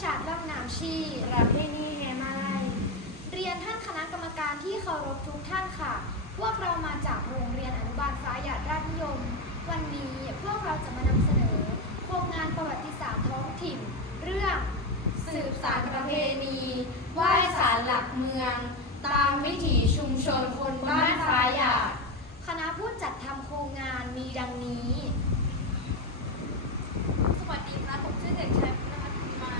ชาติล่ำน้ำชีประเพณีแห่มาลัยเรียนท่านคณะกรรมการที่เคารพทุกท่านค่ะ พวกเรามาจากโรงเรียนอนุบาลฟ้าหยาดราชนิยม วันนี้พวกเราจะมานำเสนอ โครงงานประวัติศาสตร์ท้องถิ่น เรื่องสืบสานประเพณีไหว้ศาลหลักเมือง ตามวิถีชุมชนคนบ้านฟ้าหยาดคณะผู้จัดทำโครงงานมีดังนี้ สวัสดีครับ ผมชื่อเด็กชายพุทธพัฒน์บุญมา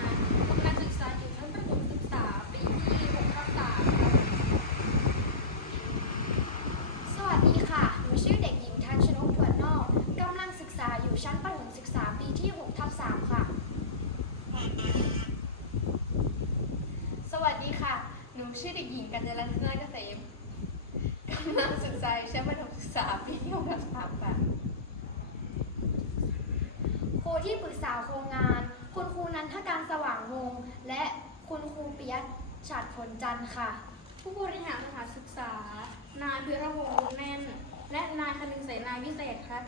กำลังศึกษาอยู่ชั้นประถมศึกษาปีที่6ทับ3ครับ สวัสดีค่ะ หนูชื่อเด็กหญิงทันชนกถั่วนนอกกำลังศึกษาอยู่ชั้นประถมศึกษาปีที่6ทับ3ค่ะ สวัสดีค่ะ หนู ชื่อเด็กหญิงกัญญาลัตนาเกษมกำลังศึกษาอยู่ชั้นประถมศึกษาปีที่6ทับ3ค่ะครูที่ปรึกษาโครงงาน คุณครูนันทการสว่างวง และคุณครูปิยะฉัดผลจันทร์ค่ะ ผู้บริหารสถานศึกษา นายพิรวงศ์วงแน่น และนายคนึงเสนาวิเศษครับ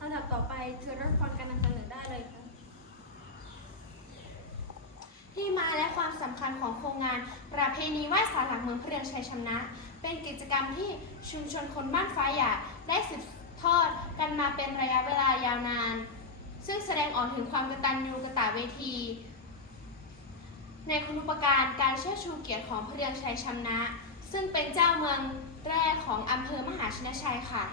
ลำดับต่อไปเชิญรับฟังการนำเสนอได้เลยครับ ที่มาและความสำคัญของโครงงาน ประเพณีไหว้ศาลหลักเมืองพระเรืองชัยชำนะ เป็นกิจกรรมที่ชุมชนคนบ้านฟ้าหยาดได้สืบทอดกันมาเป็นระยะเวลายาวนาน ซึ่งแสดงออกถึงความกตัญญูกตเวที ในคุณูปการการเชิดชูเกียรติของพระเรืองชัยชำนะ ซึ่งเป็นเจ้าเมืองแรกของอำเภอมหาชนชัยค่ะ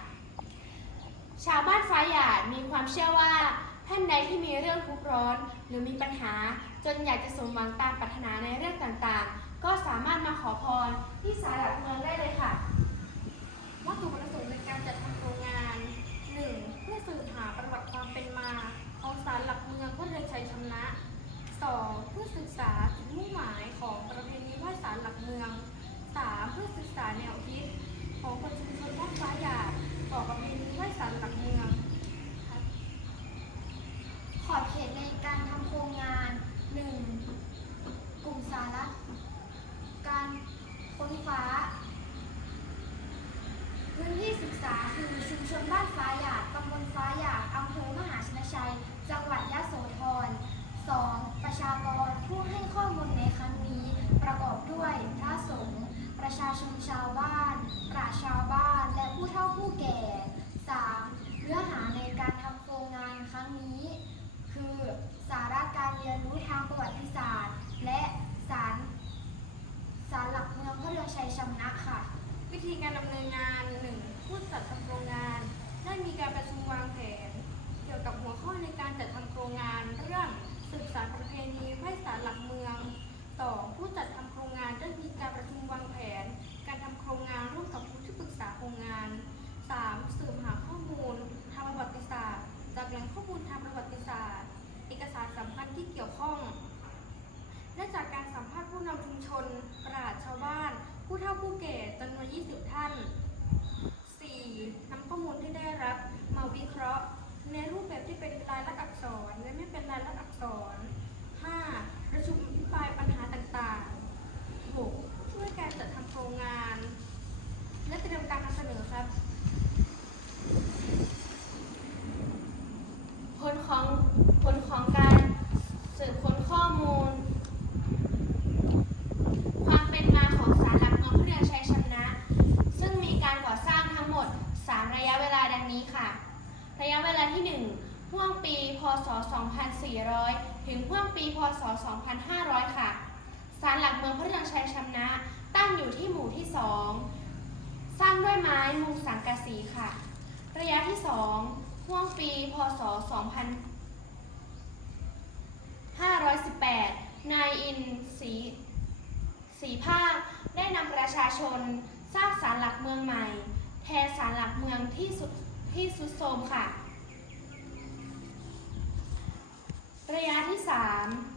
ชาวบ้านฟ้าหยาดมีความเชื่อว่า ท่านใดที่มีเรื่องทุกข์ร้อน หรือมีปัญหา จนอยากจะสมหวังตามปรารถนาในเรื่องต่างๆ ก็สามารถมาขอพรที่ศาลหลักเมืองได้เลยค่ะ วัตถุประสงค์ในการจัดทำโครงงาน 1. เพื่อสืบหาประวัติความเป็นมาของศาลหลักเมืองพระเรือนชัยชำนะ 2. เพื่อศึกษาจุดมุ่งหมายของประเพณีไหว้ศาลหลักเมือง 3. เพื่อศึกษาแนวคิด ของคนชุมชนบ้านฟ้าหยาดต่อประเพณีไหว้ศาลหลักเมืองครับ ขอบเขตในการทำโครงงาน 1. กลุ่มสาระการ ค้นฟ้า พื้นที่ศึกษาคือชุมชนบ้านฟ้าหยาดตำบลฟ้าหยาดอำเภอมหาชนชัย จังหวัดยะโสธร 2. ประชากรผู้ให้ข้อมูลในครั้งนี้ ประกอบด้วยพระสงฆ์ประชาชนชาวบ้านประชาวบ้าน และผู้เฒ่าผู้แก่ 3. เนื้อหาในการทำโครงงานครั้งนี้ คือสาระการเรียนรู้ทางประวัติศาสตร์ และสารสารหลักเมืองพระเรืองชัยชำนะค่ะ วิ งงานหนึ่งผู้จัดทำโครงงาน ได้มีการประชุมวางแผน เกี่ยวกับหัวข้อในการจัดทำโครงงานเรื่องสืบสานประเพณีไหว้ศาลหลักเมือง ต่อผู้จัดทำโครงงานได้มีการประชุมวางแผน การทำโครงงานร่วมกับผู้ที่ปรึกษาโครงงาน 3. สืบหาข้อมูลทางประวัติศาสตร์ จากแหล่งข้อมูลทางประวัติศาสตร์ เอกสารสำคัญที่เกี่ยวข้อง และจากการสัมภาษณ์ผู้นำชุมชน ปราชญ์ชาวบ้าน ผู้เฒ่าผู้แก่จำนวน 20 ท่าน 4. นำข้อมูลที่ได้ รับ มาวิเคราะห์ ในรูปแบบที่เป็นลายลักษณ์อักษรและไม่เป็นลายลักษณ์อักษร 5. ประชุมอภิปรายปัญหาต่างๆ 6. ช่วยการจัดทำโครงงาน และเตรียมการนำเสนอครับ ผลของผลของการสืบค้นข้อมูล ความเป็นมาของศาลหลักเมืองพระเรืองชัยชำนะ ซึ่งมีการก่อสร้างทั้งหมด 3 ระยะเวลาดังนี้ค่ะ ระยะเวลาที่ 1 ห่วง ปี พศ 2400 ถึงห่วงปี พศ 2500 ค่ะ ศาลหลักเมืองพระเรืองชัยชำนะ ตั้งอยู่ที่หมู่ที่ 2 สร้างด้วยไม้มุงสังกะสีค่ะ ระยะที่ 2 ห่วงปี พศ 2518 นายอินศรีศรีภาค ได้นำประชาชนสร้างศาลหลักเมืองใหม่ แทนศาลหลักเมืองที่สุดที่สุดโทมค่ะ ระยะที่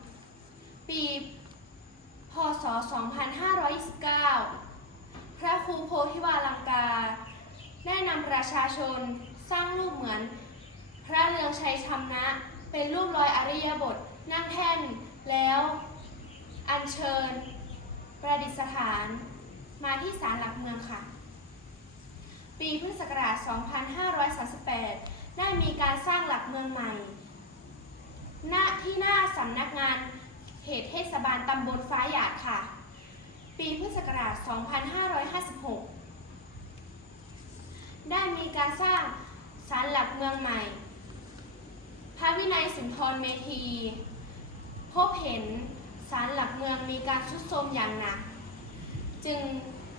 3 ปีพศ 2529 พระครูโพธิวาลังกา ได้นำประชาชนสร้างรูปเหมือน พระเรืองชัยชำนะ เป็นรูปรอยอริยบทนั่งแท่นแล้วอัญเชิญ ประดิษฐานมาที่ศาลหลักเมืองค่ะ ปีพุทธศักราช 2538 ได้มีการสร้างหลักเมืองใหม่ ณที่หน้าสำนักงานเขตเทศบาลตำบลฟ้าหยาดค่ะ ปีพุทธศักราช 2556 ได้มีการสร้างศาลหลักเมืองใหม่ พระวินัยสุนทรเมธี พบเห็นศาลหลักเมืองมีการทรุดโทรมอย่างหนัก จึง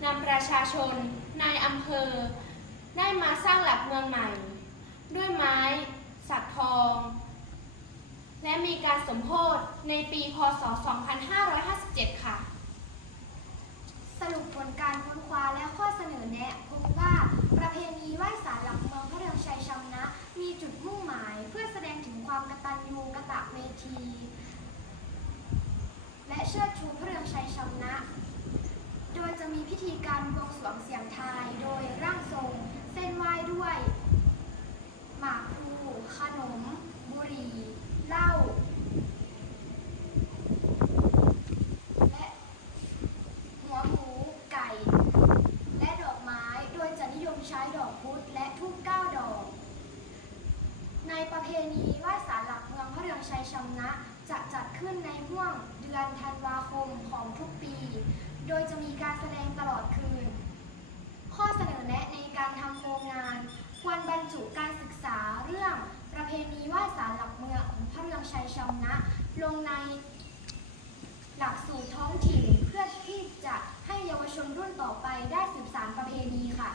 นำประชาชนในอำเภอ ได้มาสร้างหลักเมืองใหม่ ด้วยไม้ สักทอง และมีการสมโพธในปีพศ 2557 ค่ะ สรุปผลการค้นคว้าและข้อเสนอแนะพบว่าประเพณีไหว้ศาลหลักเมืองพระเรืองชัยชำนะ มีจุดมุ่งหมายเพื่อแสดงถึงความกตัญญูกตเวที และเชิดชูพระเรืองชัยชำนะ โดยจะมีพิธีการบวงสรวงเสียงทาย โดยร่างทรง เส้นไหว้ด้วย หมากพลูขนม บุหรี่เหล้าและ หัวหมู ไก่ และดอกไม้ โดยจะนิยมใช้ดอกพุธและทูบเก้าดอก ในประเพณีไหว้ศาลหลักเมืองพระเรืองชัยชำนะ จะจัดขึ้นในห่วงเดือนธันวาคมของทุกปี โดยจะมีการแสดงตลอดคืน ข้อเสนอแนะในการทำโครงงาน ควรบรรจุการศึกษาเรื่องประเพณีไหว้ศาลหลักเมืองพระเรืองชัยชำนะ ลงในหลักสูตรท้องถิ่นเพื่อที่จะให้เยาวชนรุ่นต่อไปได้สืบสานประเพณีค่ะ